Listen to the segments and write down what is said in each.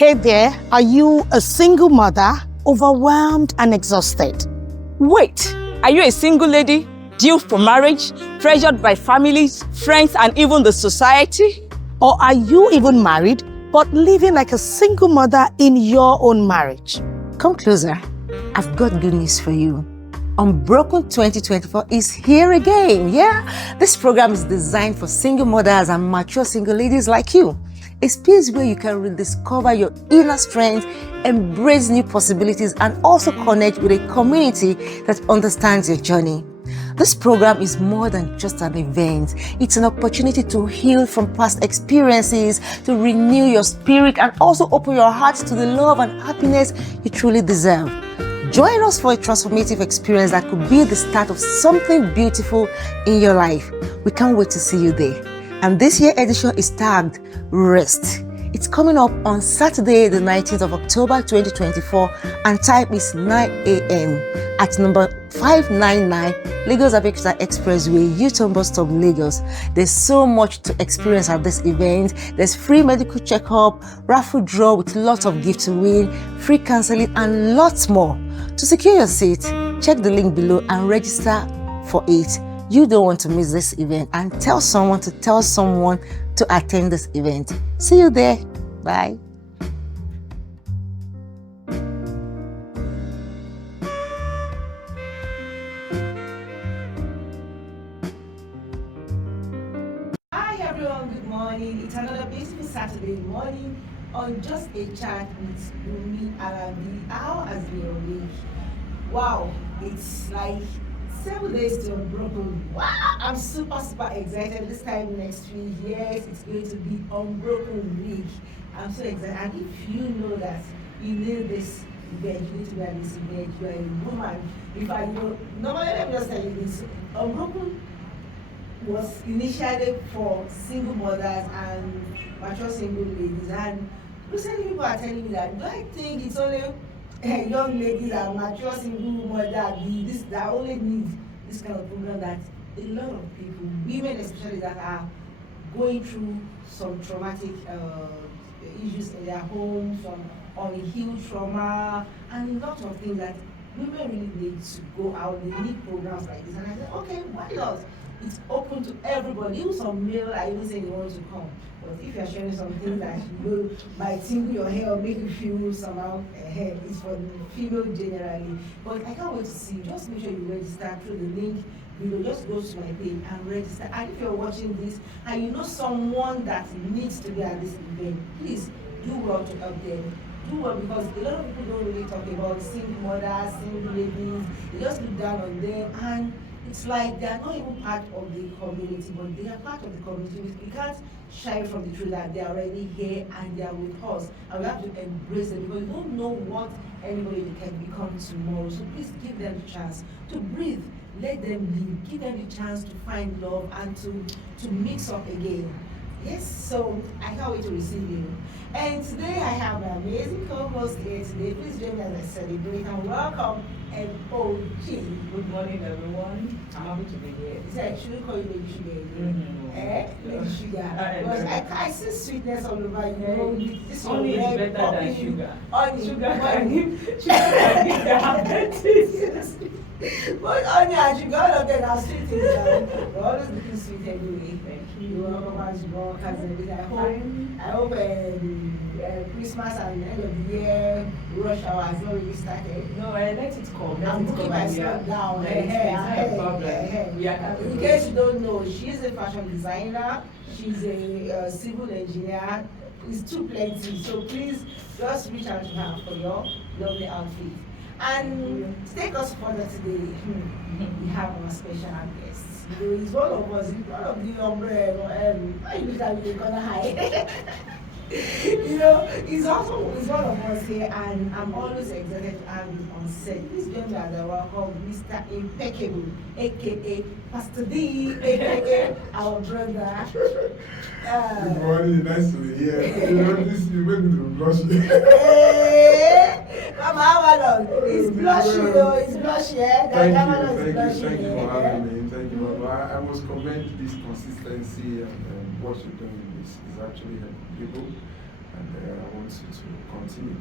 Hey there, are you a single mother, overwhelmed and exhausted? Wait, are you a single lady, due for marriage, pressured by families, friends, and even the society? Or are you even married, but living like a single mother in your own marriage? Come closer. I've got good news for you. Unbroken 2024 is here again. Yeah, this program is designed for single mothers and mature single ladies like you. A space where you can rediscover your inner strength, embrace new possibilities, and also connect with a community that understands your journey. This program is more than just an event. It's an opportunity to heal from past experiences, to renew your spirit, and also open your heart to the love and happiness you truly deserve. Join us for a transformative experience that could be the start of something beautiful in your life. We can't wait to see you there. And this year's edition is tagged Rest. It's coming up on Saturday, the 19th of October 2024, and time is 9 a.m. at number 599 Lagos Abeokuta Expressway, U-turn bus stop, Lagos. There's so much to experience at this event. There's free medical checkup, raffle draw with lots of gifts to win, free counseling, and lots more. To secure your seat, check the link below and register for it. You don't want to miss this event, and tell someone to attend this event. See you there. Bye. Hi everyone, good morning. It's another beautiful Saturday morning on Just a Chat with Bumi Alabi. How has been your week? Wow, it's like 7 days to Unbroken. Wow, I'm super excited. This time next week, yes, it's going to be Unbroken week. I'm so excited. And if you know that you need this event, you need to be at this event, you are a woman. If I know, normally let me just tell you this. Unbroken was initially for single mothers and mature single ladies. And recently people are telling me that, do I think it's only young ladies and mature single mothers that only need this kind of program? That a lot of people, women especially, that are going through some traumatic issues in their homes, some unhealed trauma, and a lot of things that women really need to go out. They need programs like this. And I said, okay, why not? It's open to everybody. Even some male are even saying they want to come. But if you're sharing something that you know might tingle your hair or make you feel somehow ahead, it's for the female generally. But I can't wait to see. Just make sure you register through the link below. Just go to my page and register. And if you're watching this and you know someone that needs to be at this event, please do well to help them. Do well, because a lot of people don't really talk about single mothers, single ladies. They just look down on them, and it's like they are not even part of the community, but they are part of the community. We can't shy from the truth that they are already here and they are with us, and we have to embrace them, because we don't know what anybody can become tomorrow. So please give them the chance to breathe, let them live, give them the chance to find love and to mix up again. Yes, so I can't wait to receive you. And today I have an amazing co-host here today. Please join me as I celebrate and welcome MOG. Good morning, everyone. I'm happy to be here. Is that should we call you Lady Sugar again? Lady Sugar. Because I see sweetness all over you. Know, this Honey is better than sugar. Honey. Sugar can give diabetes. But honey and sugar, all of them are sweet things. We're always looking sweet anyway. Thank You welcome as well, cousin. I hope Christmas and the end of the year rush hour has not really started. No, let it come. I'm booking myself down. In case you don't know, she's a fashion designer. She's a civil engineer. It's too plenty. So please just reach out to her for your lovely outfit. And to take us further today, we have our special guest. He's one of us. He's one of the umbrella. I use that with the corner high. He's one of us here, and I'm always excited to have him on set. Please join me as I welcome Mr. Impeccable, aka Pastor D, aka our brother. Good morning, nice to be here. You made me to blush. Mama, how He's blushing, though. He's blushing. Thank you for having me. Thank you. I must commend this consistency, and what you're doing is actually helping people. And I want you to continue.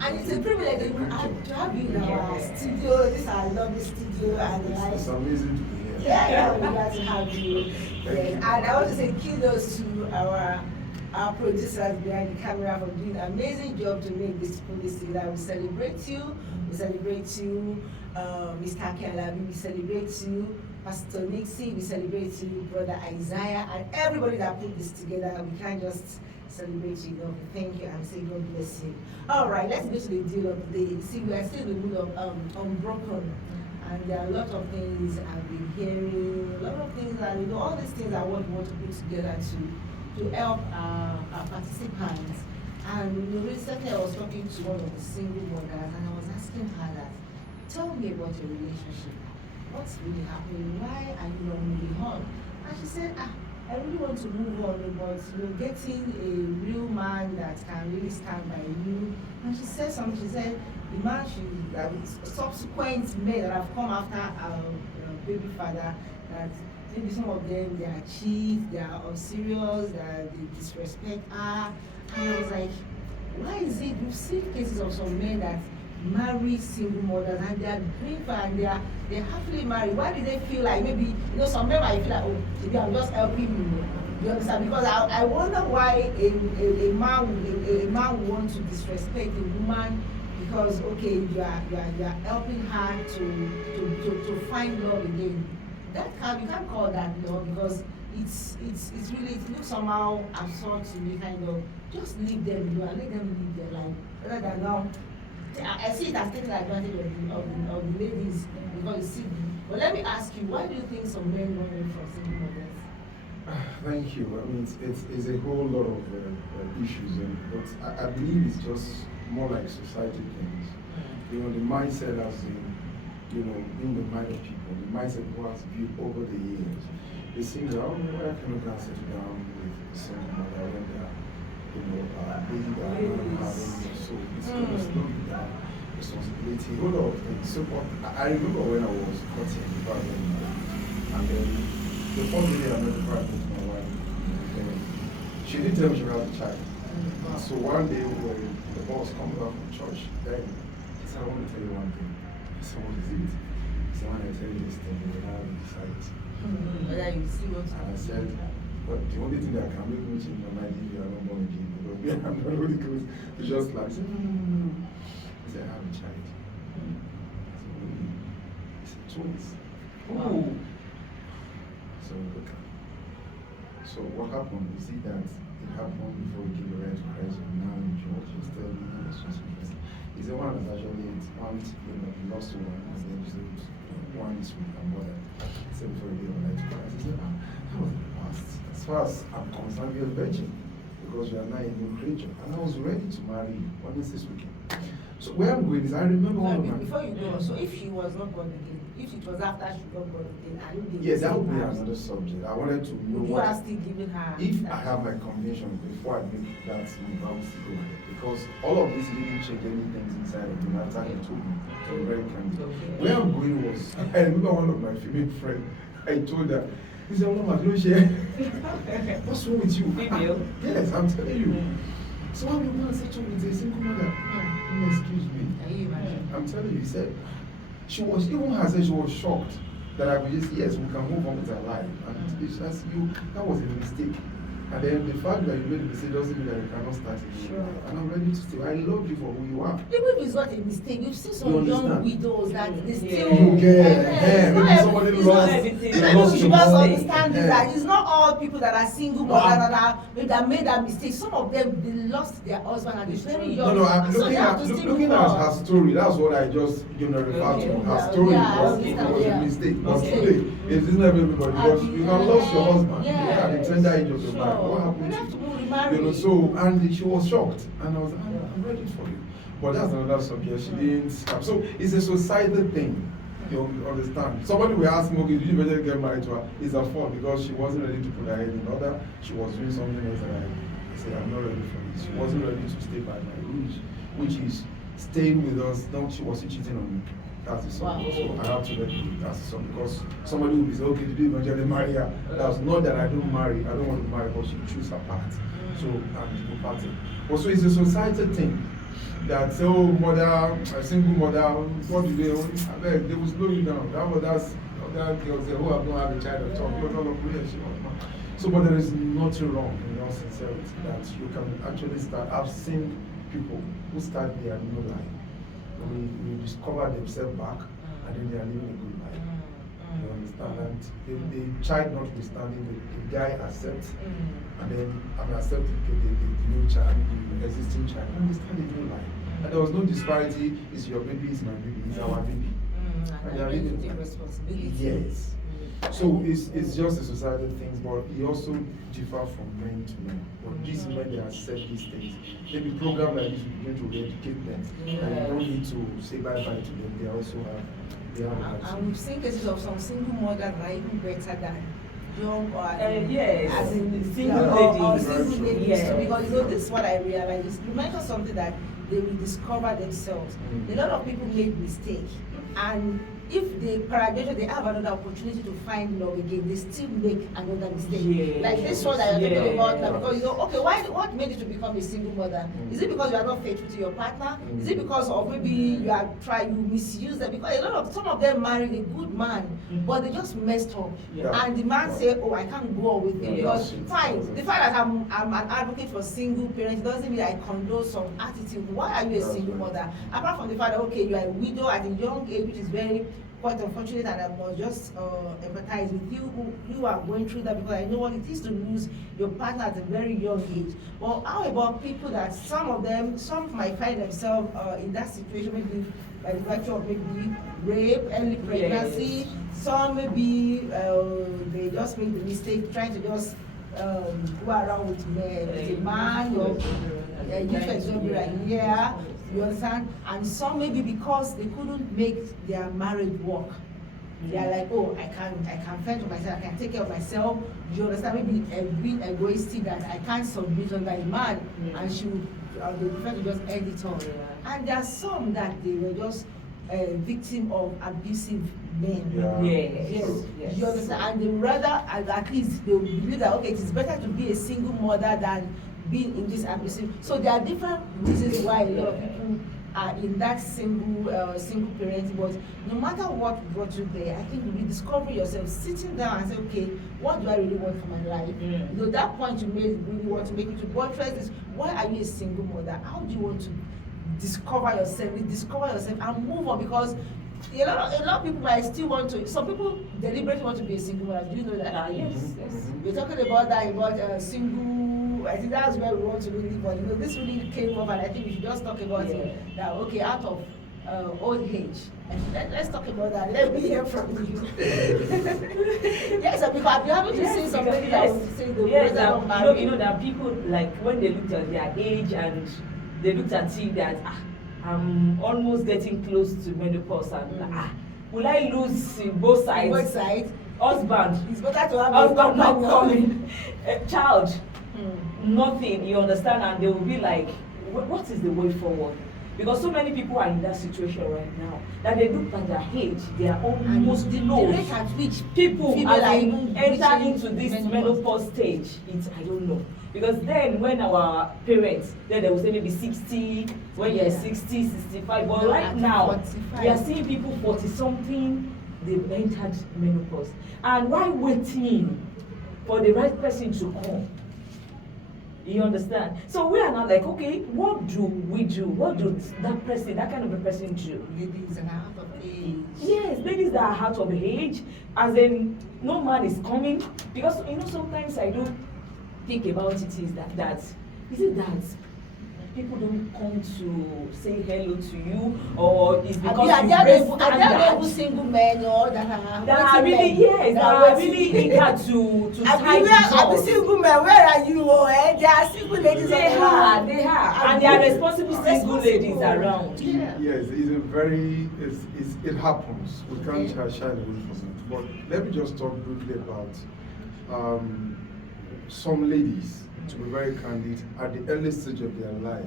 And it's a privilege to have you in our studio. This is our lovely studio, and it's amazing to be here. Yeah, we're glad to have you. Yes. And I want to say kudos to our producers behind the camera for doing an amazing job to make this police together. We celebrate you. We celebrate you, Mr. Akialabi. We celebrate you, Pastor Nixie. We celebrate you, Brother Isaiah, and everybody that put this together. We can't just celebrate you enough. Thank you and say God bless you. All right, let's go to the deal of the day. See, we are still in the mood of Unbroken. And there are a lot of things I've been hearing, a lot of things that, all these things are what we want to put together to help our participants. And recently I was talking to one of the single mothers and I was asking her that, tell me about your relationship. What's really happening? Why are you not moving on? And she said, I really want to move on, but getting a real man that can really stand by you. And she said something, she said, the man subsequent men that have come after our baby father, that maybe some of them, they are cheats, they are unserious, that they disrespect her. And I was like, why is it? We've seen cases of some men that marry single mothers and they are doing fine, they're happily married. Why do they feel like maybe, some men might feel like, oh, maybe I'm just helping you. You understand? Because I wonder why a man would want to disrespect a woman because okay, you are helping her to find love again. You can't call that love because it's really, it looks somehow absurd to me, kind of just leave them and let them live their life rather than now. I see it as taking advantage of the ladies because you see. But let me ask you, why do you think some men run away from single mothers? Thank you. I mean, it's a whole lot of issues, but I believe it's just more like society things. The mindset has in the mind of people, the mindset was built over the years. It seems that, why can I settle down with single mother when they are, baby that are having, so it's going to slow you down. Responsibility, a whole lot of things. So I remember when I was 14, and then the first day I met with my wife, she didn't tell me she had a child. So one day when the boss comes back from church, then he said, I want to tell you one thing. I said, what is it? He said, when I tell you this thing, you will have decide. And I said, but the only thing that can make me change my mind if you are not born again, because I'm not Holy Ghost, it's just like, he said, I have a child. He said, twins. Oh. So what happened? You see that it happened before we gave the right to Christ, and now in church, he's telling me responsibility. He's the one that's actually lost one, and then one is with her mother. He said before we gave the right to Christ, he said, that was the past. As far as I'm concerned, you're a virgin, because you are now a new creature. And I was ready to marry you, what is this weekend? So where I'm going is, I remember one of my... Before you go, so if she was not born again, if it was after she got born again, I don't think... Yeah, that would be another subject. I wanted to know you are still giving her... If I have my conviction before I make that move, I will still go ahead. Because all of this didn't change anything inside of me after he told me. So very candid. Where I'm going was, I remember one of my female friends, I told her, he said, oh, Mama, don't share. What's wrong with you? Female? Yes, I'm telling you. So why would you want to settle with a single mother? Excuse me. I'm telling you, he said, she was, even her said she was shocked that I would just, yes, we can move on with our life. And it's just that was a mistake. And then the fact that you made a mistake doesn't mean that you cannot start again. Sure. And I'm ready to stay. I love you for who you are. Even if it's not a mistake, you've seen some young widows that they still... You get maybe somebody lost. You should just understand that it's not all people that are single mothers that made that mistake. Some of them, they lost their husband and they're very young. No, I'm looking at her story. That's what I just refer to. Her story was a mistake. But today, it's not everybody. Because you can lose your husband at the tender age of your life. What happened to you? So, and she was shocked. And I was like, I'm ready for you. But that's another subject. She didn't. So it's a societal thing. You understand? Somebody will ask me, okay, did you better get married to her? It's her fault because she wasn't ready to put her head in order. She was doing something else and I said, I'm not ready for this. She wasn't ready to stay by my rules, which is staying with us. Now she wasn't cheating on me. That's the song. Wow. So I have to let you. That's the song. Because somebody will be saying, okay, did you eventually marry her? That's not that I don't marry. I don't want to marry, but she choose her path. So and the party. Also, it's a society thing that say, oh, mother, a single mother, what do they own? I beg, they will slow you down. That's other girls say, oh, I'm not having a child at all. So, but there is nothing wrong in all sincerity that you can actually start. I've seen people who start their new life. We discover themselves back, and then they are living a good life. You understand? And the child notwithstanding, the guy accepts, and then I'm accepting the new child, the existing child, and they start a new life. And there was no disparity. It's your baby, it's my baby, it's our baby. And they are living responsibility. Yes. So it's just a societal thing, but it also differs from men to men. But these men, they accept these things. Maybe program like this will begin to educate them. And you don't need to say bye-bye to them. They also have And we've seen cases of some single mothers that are even better than young or yes, as in single or ladies. single ladies. Yes. So because this is what I realized. You mentioned something that they will discover themselves. A lot of people make mistakes, and if they paragraduate, they have another opportunity to find love again. They still make another mistake. Yes. Like this one that you're talking about now, Yes. because you know, okay, what made you to become a single mother? Is it because you are not faithful to your partner? Is it because of maybe you misuse them? Because some of them married a good man, but they just messed up. Yeah. And the man say, oh, I can't go on with him because Yes. fine. The fact that I'm an advocate for single parents doesn't mean I condone some attitude. Why are you a That's single right. mother? Apart from the fact that okay, you are a widow at a young age, which is very quite unfortunate, and I must just empathize with you who are going through that, because I know what it is to lose your partner at a very young age. Well, how about people that some might find themselves in that situation, maybe by the virtue of maybe rape, early pregnancy. Yes. Some maybe they just make the mistake trying to just go around with a man or give for example like you understand? And some maybe because they couldn't make their marriage work. They are like, oh, I can fend for myself, I can take care of myself. You understand? Maybe a bit egoistic that I can't submit under a man, and they prefer to just end it all. And there are some that they were just victim of abusive men. Yeah. Yes. You understand? And they rather, at least they will believe that okay, it is better to be a single mother than being in this abusive. So there are different reasons why a lot of people are in that single parenting. But no matter what brought you there, I think rediscovering yourself, sitting down and say, okay, what do I really want for my life? You know, that point you made really want to make it to buttress is, why are you a single mother? How do you want to discover yourself, and move on? Because a lot of people might still want to. Some people deliberately want to be a single mother. Do you know that? Yes. We're talking about that, about single. I think that's where we want to really, but you know, this really came up, and I think we should just talk about it. That okay, out of old age. Let's talk about that. Let me hear from you. Yes, because I've been having to see somebody that will say the words that don't marry. You know that people, like when they looked at their age and they looked at it that I'm almost getting close to menopause, and will I lose both sides? Both sides. Husband. It's better to have Husband not companion. coming. Child. Nothing, you understand, and they will be like, what is the way forward? Because so many people are in that situation right now that they look at their age, they are almost the close. rate at which People female as are in even enter reaching into this menopause. menopause stage, I don't know. Because then when our parents, then they will say maybe 60, when you're 60, 65, but right At now 45. we are seeing people 40 something, they've entered menopause. And while waiting for the right person to come, you understand? So we are now like, okay, what do we do? What does that kind of a person do? Ladies and out of age. Yes, ladies that are out of age, as in no man is coming. Because you know, sometimes I do think about it is that people don't come to say hello to you, or it's because Are you there raise able standards single men or that are really, yes, that are really eager to tie the Are the doors. single men? Where are you? There are single ladies. They are, and there are responsible single ladies around. Yeah. Yes, it happens. We can't shy away from it. But let me just talk briefly about some ladies. To be very candid, at the early stage of their life,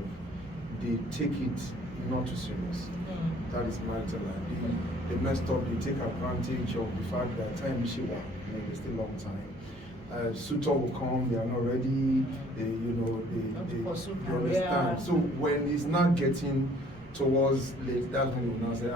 they take it not too serious. That is marital life. They messed up. They take advantage of the fact that time is short. It's still a long time. suitor will come, they are not ready, to pursue you career. understand. So when it's not getting towards late, that's when you now say,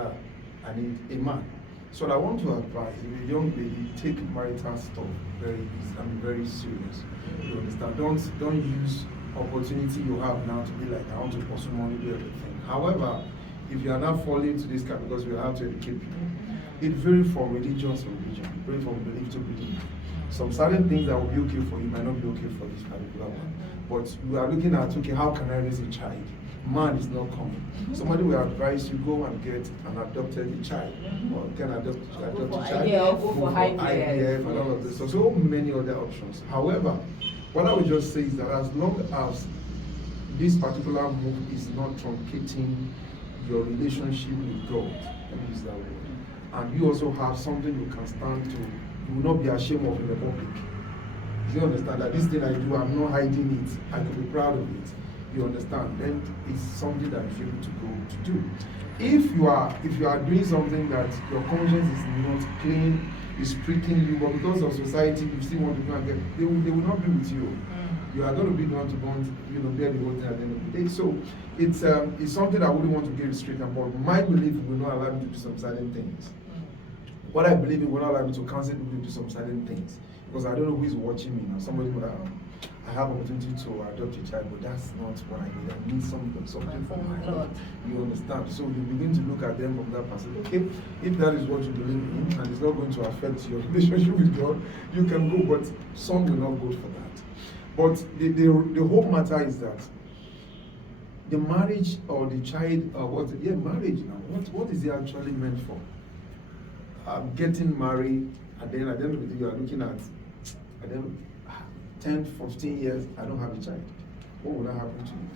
I need a man. So I want to advise if a young lady, take marital stuff very easy, very serious. You understand? Don't use opportunity you have now to be like, I want to pursue money, do everything. However, if you are not falling into this kind, because we have to educate people, it varies from religion to religion, it varies from belief to belief. Some certain things that will be okay for you might not be okay for this particular one. But we are looking at, okay, how can I raise a child? Man is not common. Somebody will advise you, go and get an adopted child, or you can adopt a child, Go for IVF, and all of this. So many other options. However, what I would just say is that as long as this particular move is not truncating your relationship with God, let me use that word, and you also have something you can stand to, you will not be ashamed of in the public. You understand that this thing I do, I'm not hiding it, I can be proud of it. You understand? Then it's something that you're able to go to do. If you are doing something that your conscience is not clean, is pricking you, but because of society, you still want to go and get, they will not be with you. You are going to be the one to go and, bear the whole thing at the end of the day. So it's something I wouldn't want to get straight and but my belief will not allow me to do some certain things. What I believe in will not allow me to counsel people to do some certain things. Because I don't know who is watching me now. Somebody would I have opportunity to adopt a child, but that's not what I need. I need something from my heart. You understand? So you begin to look at them from that perspective. Okay, if that is what you believe in and it's not going to affect your relationship with God, you can go, but some will not go for that. But the whole matter is that the marriage or the child or marriage now, what is it actually meant for? Getting married, and then at the end of the day you are looking at 10, 15 years, I don't have a child. What would that happen to you?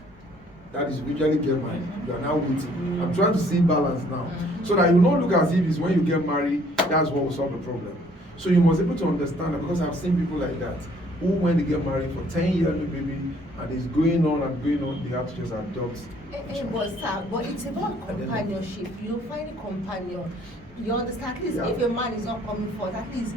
That is, you usually get married, you are now waiting. I'm trying to see balance now. So that you not look as if it's when you get married, that's what will solve the problem. So you must be able to understand that, because I've seen people like that, who when they get married for 10 years, maybe, and it's going on and going on, they have to just adopt. But it's about companionship. You find a companion. You understand? At least if a man is not coming forth, at least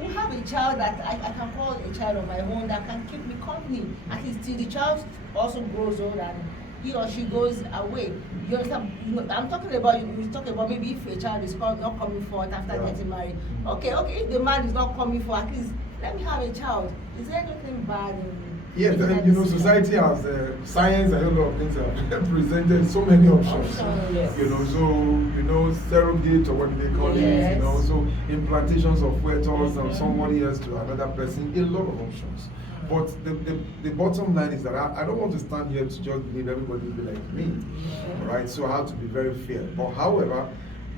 we have a child that I can call a child of my own that can keep me company. At least till the child also grows old and he or she goes away. You understand? I'm talking about you talk about maybe if a child is not coming forth after getting married. Okay, if the man is not coming forth, at least let me have a child. Is there anything bad in yes, society has science and a lot of things have presented so many options. Yes. Surrogate or what they call it, so implantations of fetus from somebody else to another person, a lot of options. But the bottom line is that I don't want to stand here to just believe everybody will be like me. Right? So I have to be very fair. But however,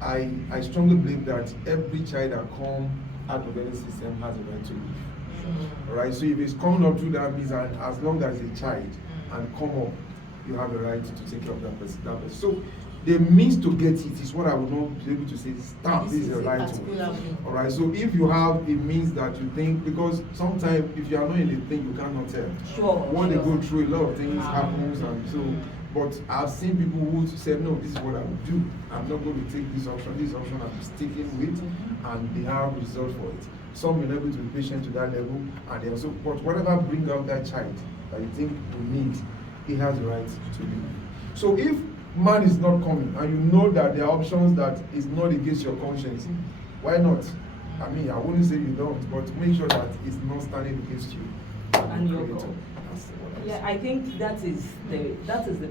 I strongly believe that every child that comes out of any system has a right to live. Right? So if it's coming up through that means as long as a child and come up, you have a right to take care of that person. So the means to get it is what I would not be able to say, this is your right to it. Alright, so if you have a means that you think, because sometimes if you are not in the thing, you cannot tell. When they go through, a lot of things happens, and so, but I've seen people who say, no, this is what I would do. I'm not going to take this option I'm sticking with, and they have results for it. Some will never be patient to that level, and they also, but whatever bring out that child that you think you need, he has the right to live. So if man is not coming and you know that there are options that is not against your conscience, why not? I mean, I wouldn't say you don't, but make sure that it's not standing against you and your God. I think that is the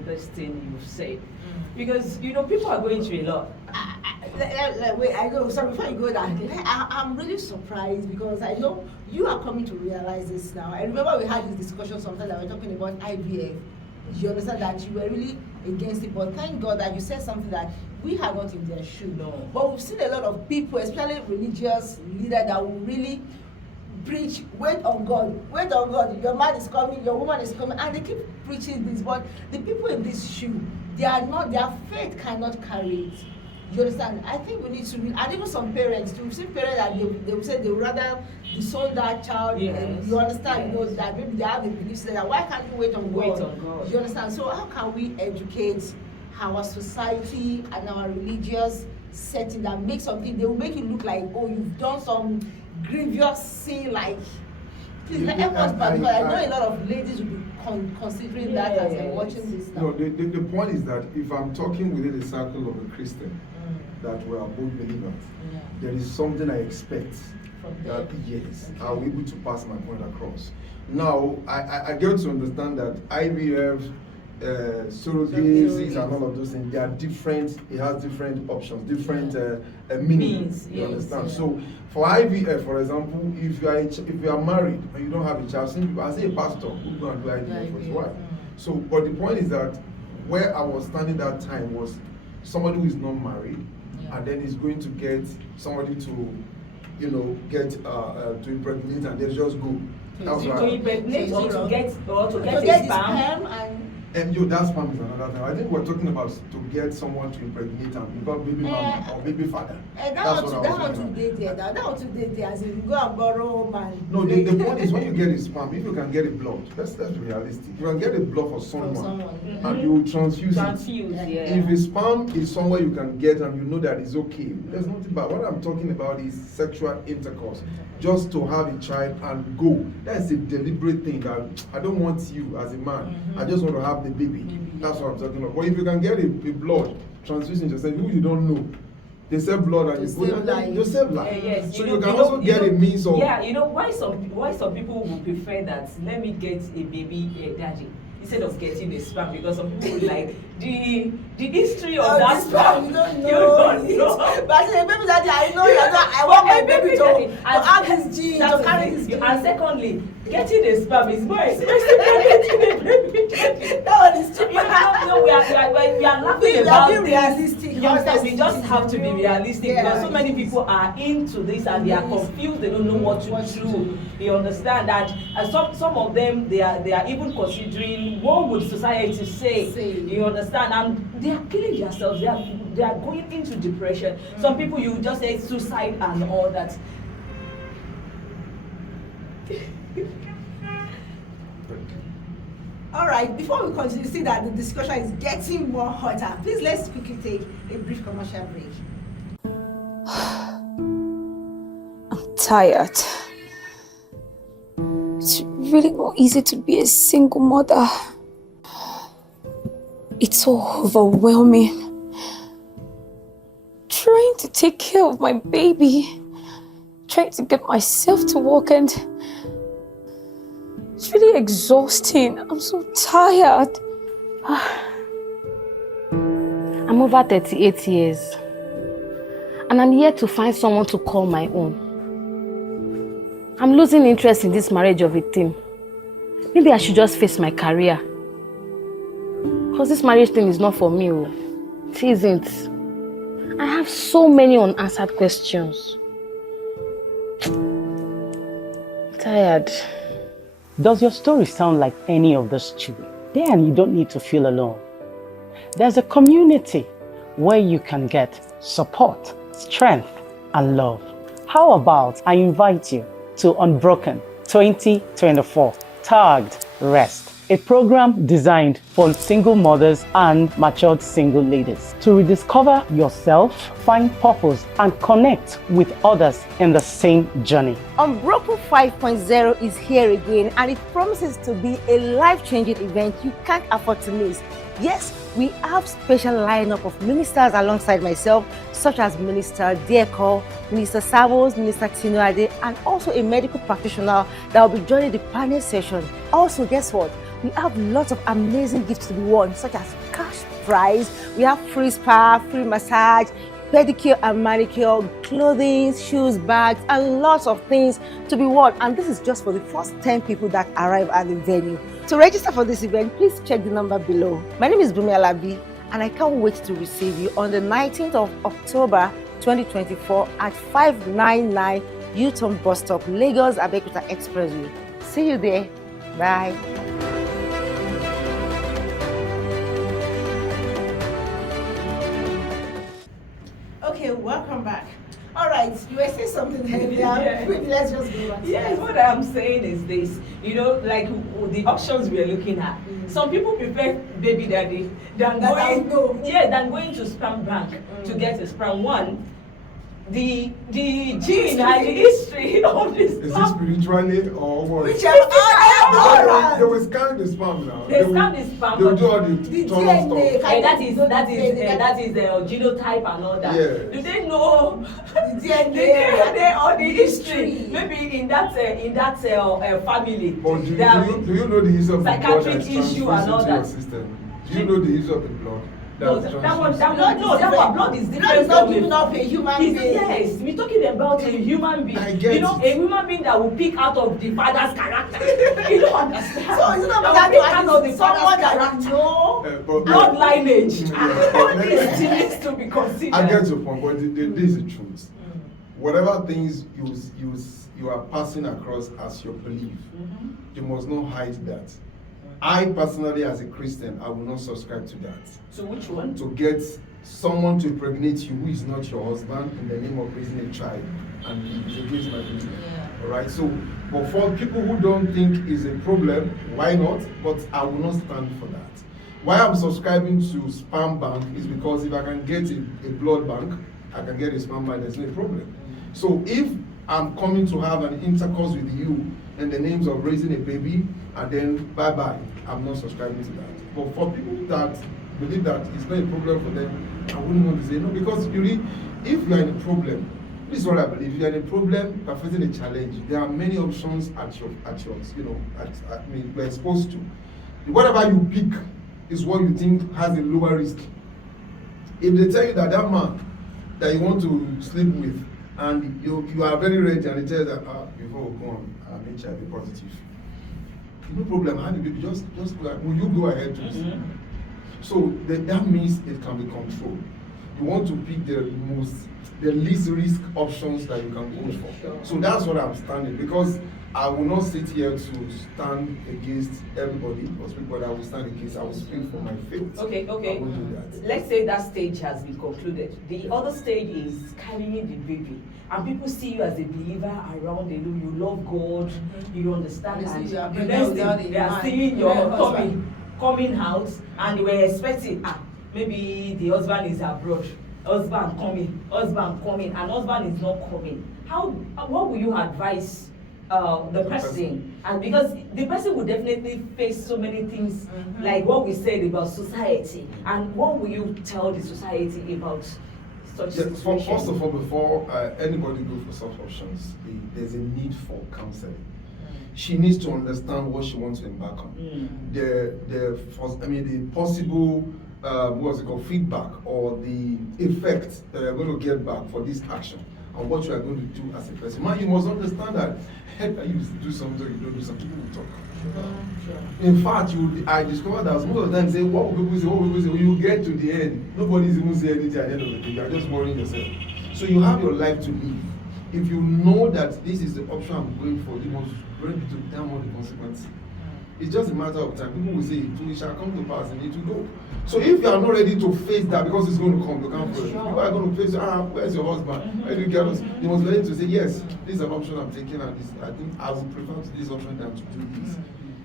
best thing you've said, because people are going through a lot. Wait, I know. Sorry, before you go there, I'm really surprised because I know you are coming to realize this now. I remember we had this discussion sometime that we were talking about IVF. You understand that you were really against it, but thank God that you said something that we are not in their shoe. No. But we've seen a lot of people, especially religious leaders, that will really preach, wait on God, your man is coming, your woman is coming, and they keep preaching this, but the people in this shoe, their faith cannot carry it. You understand? I think we need to read, and even some parents too. We've seen parents that they will say they would rather disown that child. Yes. You understand? Yes. That maybe they have the belief that why can't you wait on God? You understand? So how can we educate our society and our religious setting that makes something, they will make you look like, oh, you've done some grievous sin, like Please help us, because I know a lot of ladies will be considering that as they're watching this now. No, the point is that if I'm talking within the circle of a Christian, that we are both believers, there is something I expect that yes, I'll be able to pass my point across. Now, I get to understand that IVF, surrogacy and all of those things, they are different. It has different options, different meanings. You understand? So, for IVF, for example, if you are married and you don't have a child, I say a pastor who go and do IVF for his wife. So, but the point is that where I was standing that time was somebody who is not married, and then is going to get somebody to, get to impregnate, and they just go. To impregnate or to get a sperm and that sperm is another thing. I think we're talking about to get someone to impregnate and become baby mama or baby father. That one today there, as in go and borrow man. No, the point is when you get a sperm, if you can get a blood, let's be realistic. You can get a blood for someone. And you will transfuse it. If a sperm is somewhere you can get and you know that it's okay, there's nothing bad. What I'm talking about is sexual intercourse. Just to have a child and go. That's a deliberate thing that I don't want you as a man. I just want to have the baby. That's what I'm talking about. But if you can get a blood transfusion yourself, you don't know. They sell blood and you save life. Yes. So you can also get a means of. Yeah, why some people would prefer that, let me get a baby daddy instead of getting a sperm, because some people would like the history of that sperm. You don't know. But maybe daddy, I know I want my baby to have this gene, to carry this gene. And secondly, getting a sperm is more expensive than getting a baby daddy. That one is cheaper. We are laughing about being realistic. Yes, we just have to be realistic, because so many people are into this and they are confused. They don't know what to do. You understand that some of them they are even considering what would society say. You understand, and they are killing themselves. They are going into depression. Some people, you just say suicide and all that. All right, before we continue, see that the discussion is getting more hotter. Please let's quickly take a brief commercial break. I'm tired. It's really not easy to be a single mother. It's so overwhelming. Trying to take care of my baby, trying to get myself to work, and it's really exhausting. I'm so tired. I'm over 38 years, and I'm yet to find someone to call my own. I'm losing interest in this marriage of a thing. Maybe I should just face my career. Because this marriage thing is not for me. It isn't. I have so many unanswered questions. I'm tired. Does your story sound like any of those children? Then you don't need to feel alone. There's a community where you can get support, strength, and love. How about I invite you to Unbroken 2024, tagged Rest, a program designed for single mothers and matured single ladies to rediscover yourself, find purpose, and connect with others in the same journey. Unbroken 5.0 is here again, and it promises to be a life-changing event you can't afford to miss. Yes, we have special lineup of ministers alongside myself, such as Minister Dieko, Minister Savos, Minister Tinuade, and also a medical practitioner that will be joining the panel session. Also, guess what? We have lots of amazing gifts to be won, such as cash prize. We have free spa, free massage, pedicure and manicure, clothing, shoes, bags, and lots of things to be won. And this is just for the first 10 people that arrive at the venue. To register for this event, please check the number below. My name is Bumi Alabi, and I can't wait to receive you on the 19th of October 2024 at 599 U-Turn Bus Stop, Lagos Abeokuta Expressway. See you there. Bye. Okay, welcome back. All right, you were saying something earlier. Let's just go back. Yes, what I'm saying is this. Like the options we are looking at. Some people prefer baby daddy than going to sperm bank to get a sperm. One, the gene and the history of this Is it sperm. spiritually or what? Whichever. They will scan the sperm now. They scan the sperm, They will but do all the the turn DNA stuff. that is genotype and all that. Yeah. Do they know The DNA or the history? history. Maybe in that family. But there are do you know the issue of the blood psychiatric that's issue and all transfused into your that. system? Do you know the issue of the blood? No, That's that one, transfused? blood is different. Blood is not from giving up a human being. Yes, we're talking about a human being. I get You know, it. a human being that will pick out of the father's character. You don't understand. So it's not That will pick out of that the someone father's that character. know. Blood lineage. Yeah. All these things to be considered. I get your point, but this is the truth. Whatever things you are passing across as your belief, you must not hide that. I personally, as a Christian, I will not subscribe to that. So which one? To get someone to impregnate you who is not your husband in the name of raising a child and it's against my belief. All right. So, but for people who don't think is a problem, why not? But I will not stand for that. Why I'm subscribing to sperm bank is because if I can get a blood bank, I can get a sperm bank. There's no problem. So if I'm coming to have an intercourse with you in the names of raising a baby and then bye-bye, I'm not subscribing to that. But for people that believe that it's not a problem for them, I wouldn't want to say no, because really, if you're in a problem, this is what I believe. If you're in a problem, you're facing a challenge, there are many options at your you're exposed to. Whatever you pick is what you think has a lower risk. If they tell you that that man that you want to sleep with, and you are very ready, and they tell you that before we go on, I'm HIV positive. No problem, have a baby, just go ahead. Will you go ahead to So that means it can be controlled. You want to pick the least risk options that you can go for. So that's what I'm standing, because I will not sit here to stand against everybody or speak, but I will stand against, I will speak for my faith. Okay. I will do that. Let's say that stage has been concluded. The other stage is carrying the baby. And people see you as a believer around the room. You love God, you understand. And You are the pregnant next without thing, a they are man. seeing your Husband. coming out, and they were expecting, maybe the husband is abroad. Husband coming, and husband is not coming. What will you advise the person? And because the person will definitely face so many things, like what we said about society. And what will you tell the society about such situation? First of all, before anybody goes for such options, there's a need for counseling. She needs to understand what she wants to embark on. The possible feedback or the effect that you're going to get back for this action and what you are going to do as a person. Man, you must understand that you do something, you don't do something, people will talk. In fact, I discovered that most of the time say, what will people say, when you get to the end, nobody's even saying anything at the end of the day, you're just worrying yourself. So you have your life to live. If you know that this is the option I'm going for, you must ready to damn all the consequences. It's just a matter of time. People will say it shall come to pass and it will go. So if you are not ready to face that, because it's going to come, you can't face it. People are going to face, where's your husband? Where do you get us? You must be ready to say, yes, this is an option I'm taking, and this, I think I would prefer this option than to do this.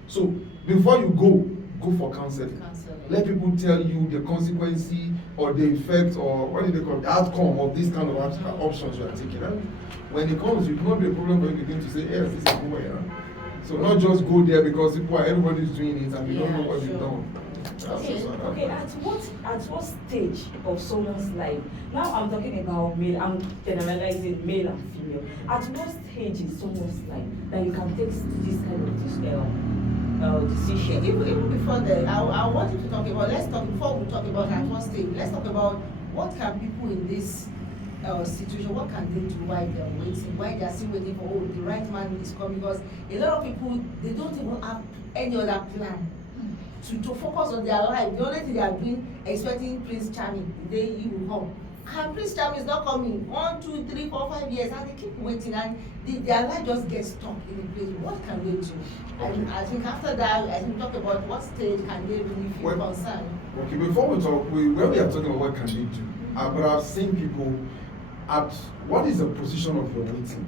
So before you go for counseling. Let people tell you the consequence or the effect or what do they call it, the outcome of this kind of options you are taking. And when it comes, it will not be a problem when you begin to say, yes, this is who I am. So not just go there because everybody's doing it and you don't know what you've done. Okay. At what stage of someone's life? Now I'm talking about male. I'm generalizing male and female. At what stage in someone's life that you can take this kind of decision? Even before that, I want you to talk about. Before we talk about at what stage. Let's talk about what can people in this situation, what can they do while they're waiting, while they're still waiting for the right man is coming, because a lot of people, they don't even have any other plan to focus on their life. The only thing they are doing, expecting Prince Charming, the day he will come. And Prince Charming is not coming. 1, 2, 3, 4, 5 years, and they keep waiting, and their life just gets stuck in a place. What can they do? And I think after that, I think talk about what stage can they really feel concerned. Okay, before we talk, when we are talking about what can they do, but I've seen people at what is the position of your waiting?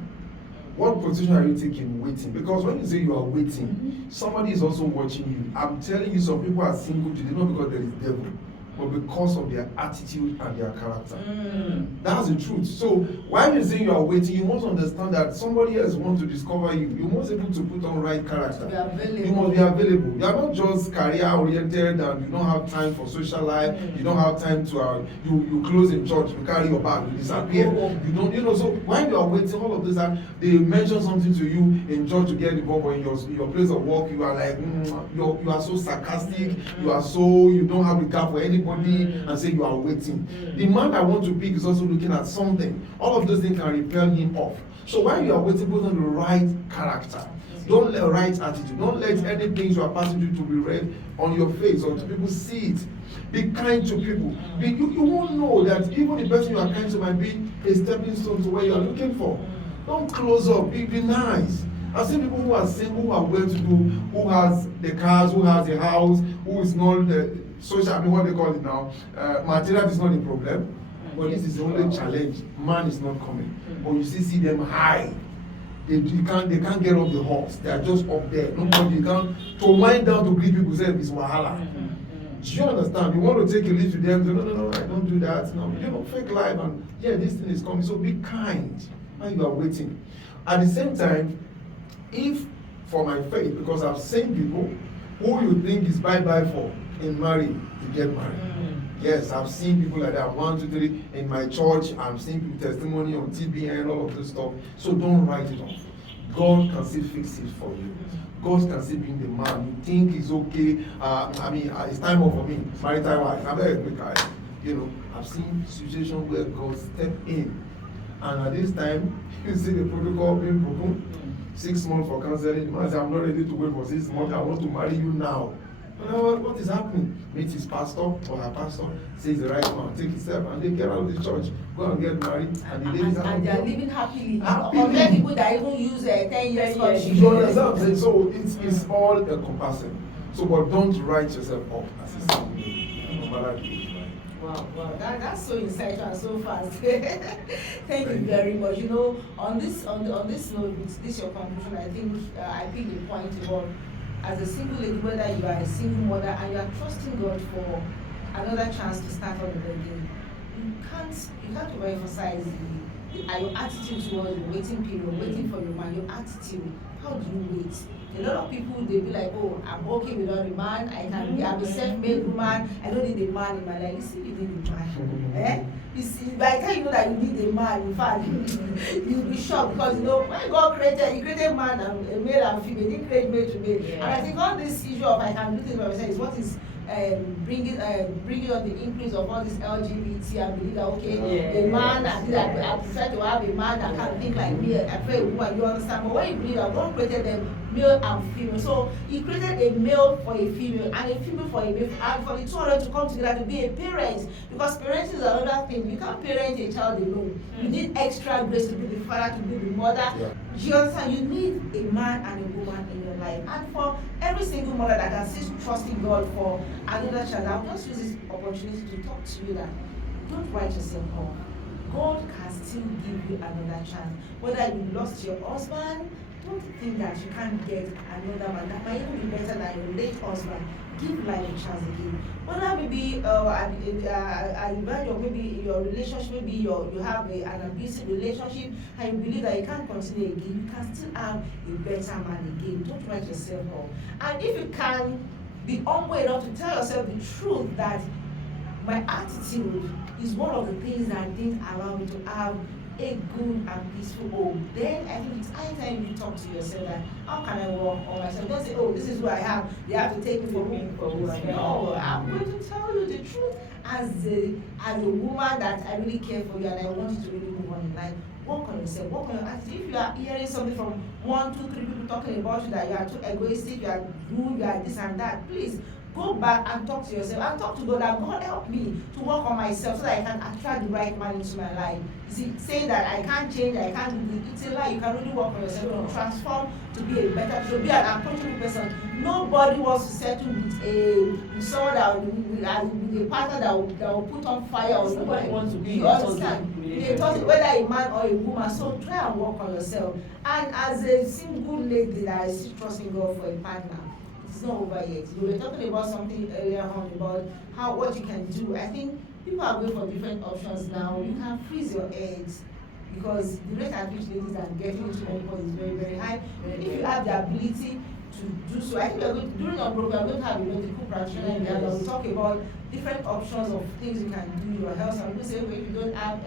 What position are you taking waiting? Because when you say you are waiting, somebody is also watching you. I'm telling you, some people are single today not because there is devil, but because of their attitude and their character. That's the truth. So while you're saying you are waiting, you must understand that somebody else wants to discover you. You must be able to put on right character. You must be available. You are not just career oriented and you don't have time for social life. You don't have time to you close in church, you carry your bag, you disappear. You don't, so while you are waiting, all of this, they mention something to you in church to get involved, or in your place of work, you are like, you are so sarcastic, you don't have regard for anybody, and say you are waiting. The man I want to pick is also looking at something. All of those things can repel him off. So while you are waiting, put on the right character. Don't let right attitude. Don't let anything you are passing through to be read on your face or to people see it. Be kind to people. You won't know that even the person you are kind to might be a stepping stone to where you are looking for. Don't close up. Be nice. I've seen people who are single, who are well-to-do, who has the cars, who has the house, who is not the social, what they call it now. Material is not a problem, but this is the only challenge. Man is not coming. But you see them high. They can't get off the horse. They are just up there. Nobody can to wind down to greet people. Say it's wahala. Do you understand? You want to take a lead to them. Say, no, I don't do that. No, fake life, and this thing is coming. So be kind when you are waiting. At the same time, if for my faith, because I've seen people who you think is bye-bye for in marriage to get married. Yes, I've seen people like that. 1, 2, 3 in my church. I'm seeing testimony on TBN, all of this stuff. So don't write it off. God can still fix it for you. God can still bring the man. You think it's okay. It's time off for me. Marital wife. I've seen situations where God stepped in, and at this time, you see the protocol being broken. 6 months for counseling. The man said, I'm not ready to wait for 6 months. I want to marry you now. What is happening? Meet his pastor or her pastor, says the right man, take his step, and they get out of the church, go and get married, and the ladies and they are living happily. Unlike people that even use 10 years courtship. You understand? So it's all encompassing. So, but don't write yourself up as a single lady, no matter the age. Wow, that's so insightful and so fast. Thank you very much. On this note, with this your conclusion, I think I picked the point about, as a single lady, whether you are a single mother and you are trusting God for another chance to start all over again, you can't overemphasize your attitude towards the waiting period, waiting for your man, your attitude. How do you wait? A lot of people, they be like, oh, I'm okay without a man, I'm a self-made woman, I don't need a man in my life. You see, you need a man. You see, by the time you know that you need a man, in fact, you'll be shocked, because when God he created man and a male and female, he didn't create male to male. Yeah. And I think all this issue of I can do things by myself is what is bringing on the increase of all this LGBT and believe that a man, I prefer to have a man that can think like me, I prefer a woman, you understand? But when you believe that God created them male and female, so he created a male for a female and a female for a male, and for the two of them to come together to be a parent, because parenting is another thing. You can't parent a child alone. You need extra grace to be the father, to be the mother. Yeah. You understand? You need a man and a woman in your life. And for every single mother that can still trusting God for another child, I'll just use this opportunity to talk to you that don't write yourself off. God can still give you another chance. Whether you lost your husband, don't think that you can't get another man that might even be better than your late husband. Give life a chance again. Whether maybe maybe your relationship, maybe you have an abusive relationship and you believe that you can't continue again, you can still have a better man again. Don't write yourself off. And if you can be humble enough to tell yourself the truth that my attitude is one of the things that didn't allow me to have a good and peaceful home, then I think it's high time you talk to yourself that how can I work on myself? Don't say, oh, this is who I have, you have to take me for who I am. No, I'm going to tell you the truth as a woman that I really care for you and I want you to really move on in life. Work on yourself, work on your attitude. If you are hearing something from 1, 2, 3 people talking about you that you are too egoistic, you are rude, you are this and that, please go back and talk to yourself and talk to God that God help me to work on myself so that I can attract the right man into my life. You see, saying that I can't change, I can't do it's a lie. You can really work on yourself to transform to be a better, to be an approachable person. Nobody wants to settle with someone that with a partner that will put on fire on somebody wants to be. You understand? Whether a man or a woman, so try and work on yourself. And as a single lady that is still trusting God for a partner, it's not over yet. We were talking about something earlier on about what you can do. I think people are going for different options now. You can freeze your eggs because the rate at which ladies are getting into menopause is very, very high. If you have the ability to do so, I think during our program, we're going to have a medical practitioner in there that will talk about different options of things you can do in your health. Some people say, well, if you don't have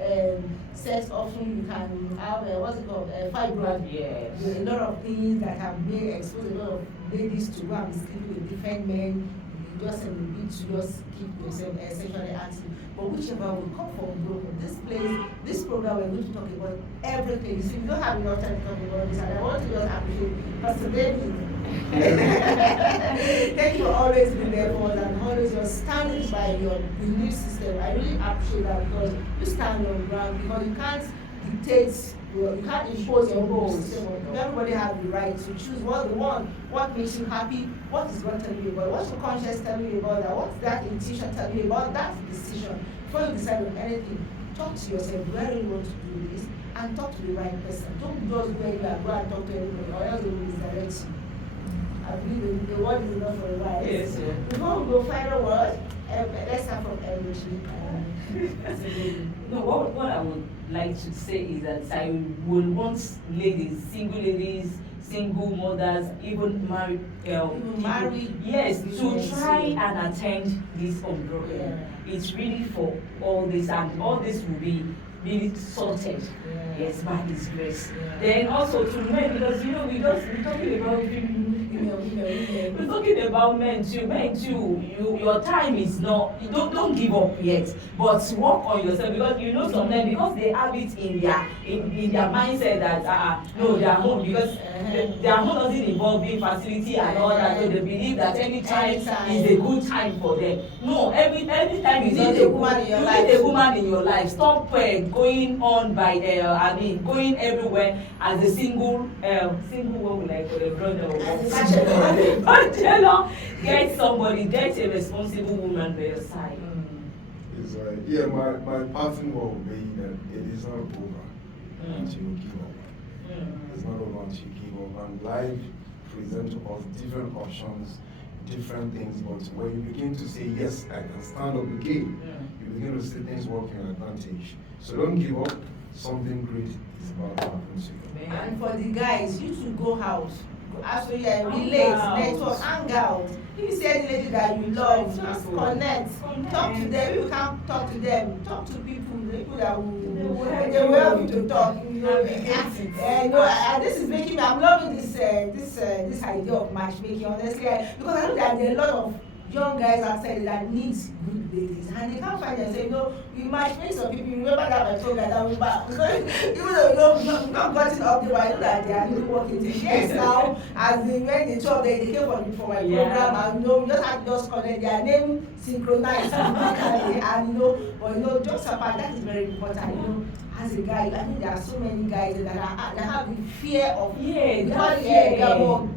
sex option, you can have what's it called, fibroid. Yes. There are a lot of things that have made expose a lot of ladies to go and be sleeping with different men. You just need to just keep yourself sexually active. But whichever will come from Unbroken, this program, we're going to talk about everything. You see, we don't have enough time to talk about this, and I want to just appreciate Pastor David. Thank you for always being there for us and always just standing by your belief system. I really appreciate that because you stand on ground, because you can't dictate, you can't impose your own system. Everybody has the right to choose what they want, what makes you happy, what is God telling you about, what's your conscience telling you about that, what's that intuition telling you about that decision. Before you decide on anything, talk to yourself, do I really want to do this? And talk to the right person. Don't just go anywhere, go and talk to everybody, or else they will misdirect you. I believe the word is enough for a while. Yes, yeah. Before we go final word, let's start from Emily. No, what I would like to say is that I would want ladies, single mothers, even married people, yes, to try and attend this Unbroken. Yeah. It's really for all this, and all this will be really sorted. Yeah. Yes, by His grace. Yeah. Then also to men, because we're talking about we're talking about men too. Men too, your time is not. You don't give up yet, but work on yourself, because you know sometimes because they have it in their mindset that no, their home, because their home doesn't involve being facility and all that, so they believe that any time is a good time for them. No, every time is not a woman in your life. You need a woman in your life. Stop going on by going everywhere as a single woman, like for the brother or get somebody, get a responsible woman by your side. It's yeah, my parting word will be that it is not over until you give up. It's not over until you give up. And life presents to us different options, different things, but when you begin to say, yes, I can stand up again, you begin to see things work in your advantage. So don't give up. Something great is about to happen to you. And for the guys, you should go out. Actually, relate, network, hang out. If you see any lady that you love, just connect. Talk to them. You can't talk to them. Talk to people that will help you to talk. This is making me. I'm loving this idea of matchmaking. Honestly, because I know that there are a lot of young guys outside that needs good ladies, and they can't find themselves. You matchmake some people. You remember that I told you that we back. Even though we've not gotten up there, but I know that they are really working. Yes, now as when they talk, they came for my program, and we just have to just connect their name synchronized and but jokes apart, that is very important. As a guy, I think there are so many guys that have the fear of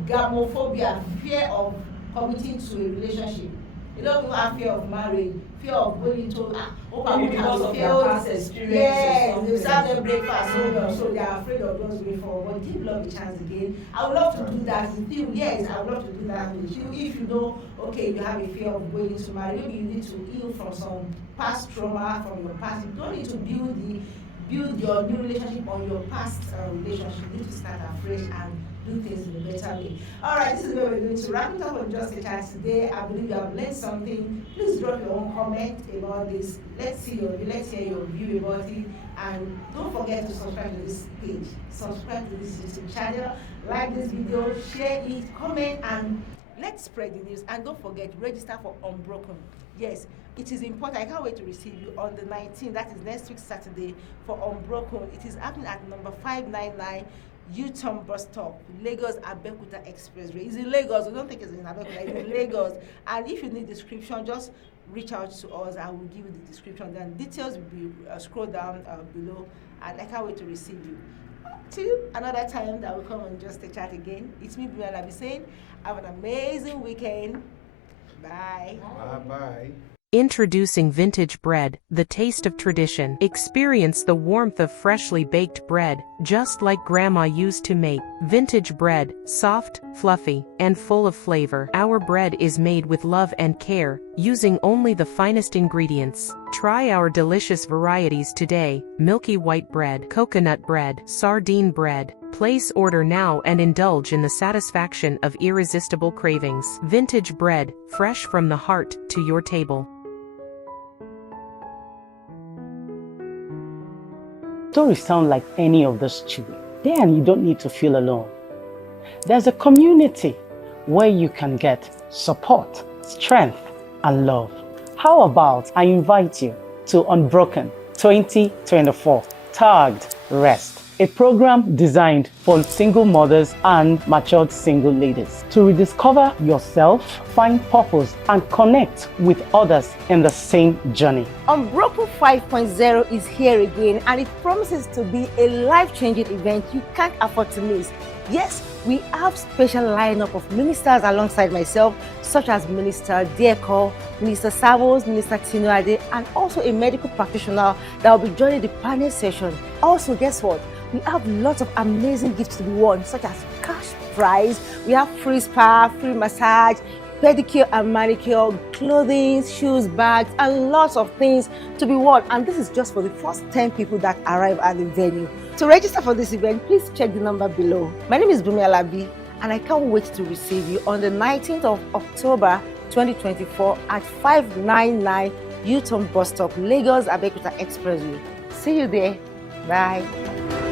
gamophobia, fear of committing to a relationship. A lot of people have fear of marriage, fear of going into because of their past experience. Yes, they serve them breakfast so they are afraid of just going forward. But give love a chance again. I would love to do that with you. Yes, I would love to do that with you. If you know, okay, you have a fear of going into marriage, maybe you need to heal from some past trauma from your past. You don't need to build your new relationship on your past relationship. You need to start afresh and do things in a better way. Alright, this is where we're going to wrap it up on Just a Chat today. I believe you have learned something. Please drop your own comment about this. Let's hear your view about it. And don't forget to subscribe to this page. Subscribe to this YouTube channel. Like this video, share it, comment, and let's spread the news. And don't forget, register for Unbroken. Yes, it is important. I can't wait to receive you on the 19th. That is next week Saturday for Unbroken. It is happening at number 599 U-turn bus stop, Lagos Abeokuta Expressway. It's in Lagos. I don't think it's in Abeokuta. It's in Lagos. And if you need description, just reach out to us and we'll give you the description. Then details will be scroll down below. And I can't wait to receive you. Till another time that will come on Just a Chat again. It's me, Brianna. I'll be saying, have an amazing weekend. Bye. Bye bye. Introducing vintage bread, the taste of tradition. Experience the warmth of freshly baked bread, just like Grandma used to make. Vintage bread, soft, fluffy, and full of flavor. Our bread is made with love and care, using only the finest ingredients. Try our delicious varieties today: milky white bread, coconut bread, sardine bread. Place order now and indulge in the satisfaction of irresistible cravings. Vintage bread, fresh from the heart to your table. Stories sound like any of those children. There, and you don't need to feel alone. There's a community where you can get support, strength, and love. How about I invite you to Unbroken 2024, tagged Rest, a program designed for single mothers and matured single ladies to rediscover yourself, find purpose, and connect with others in the same journey. Unbroken 5.0 is here again, and it promises to be a life-changing event you can't afford to miss. Yes, we have special lineup of ministers alongside myself, such as Minister Dieko, Minister Savos, Minister Tinuade, and also a medical practitioner that will be joining the panel session. Also, guess what? We have lots of amazing gifts to be won, such as cash prize. We have free spa, free massage, pedicure and manicure, clothing, shoes, bags, and lots of things to be won. And this is just for the first 10 people that arrive at the venue. To register for this event, please check the number below. My name is Bumi Alabi, and I can't wait to receive you on the 19th of October 2024 at 599 U-Turn Bus Stop, Lagos Abeokuta Expressway. See you there. Bye.